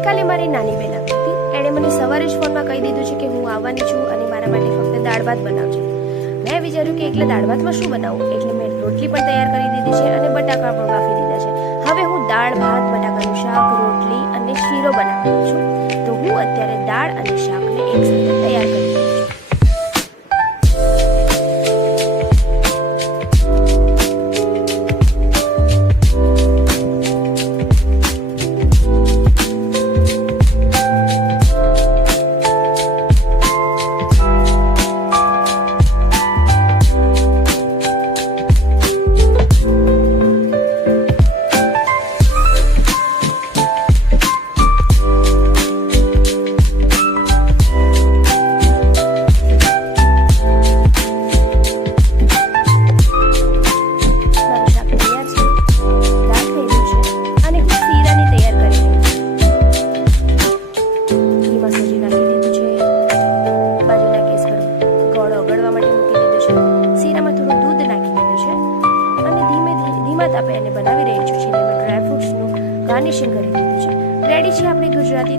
ગઈકાલે મારી નાની બેન આવી હતી. એણે મને સવારે જ ફોનમાં કહી દીધું છે કે હું આવવાની છું અને મારા માટે ફક્ત દાળ ભાત બનાવજો. મેં વિચાર્યું કે એકલા દાળ ભાતમાં શું બનાવું, એટલે મેં રોટલી પણ તૈયાર કરી દીધી છે અને બટાકા પણ બાફી દીધા છે. હવે હું દાળ ભાત, બટાકાનું શાક, રોટલી અને શીરો બનાવવાની છું. તો હું અત્યારે દાળ અને શાકને એકસાથે તૈયાર કરી દઉં છું. તાપે એને બનાવી રહી છું. એમાં ડ્રાયફ્રૂટ્સનું ગાર્નિશિંગ કરી દીધું છે. રેડી છે આપણી ગુજરાતી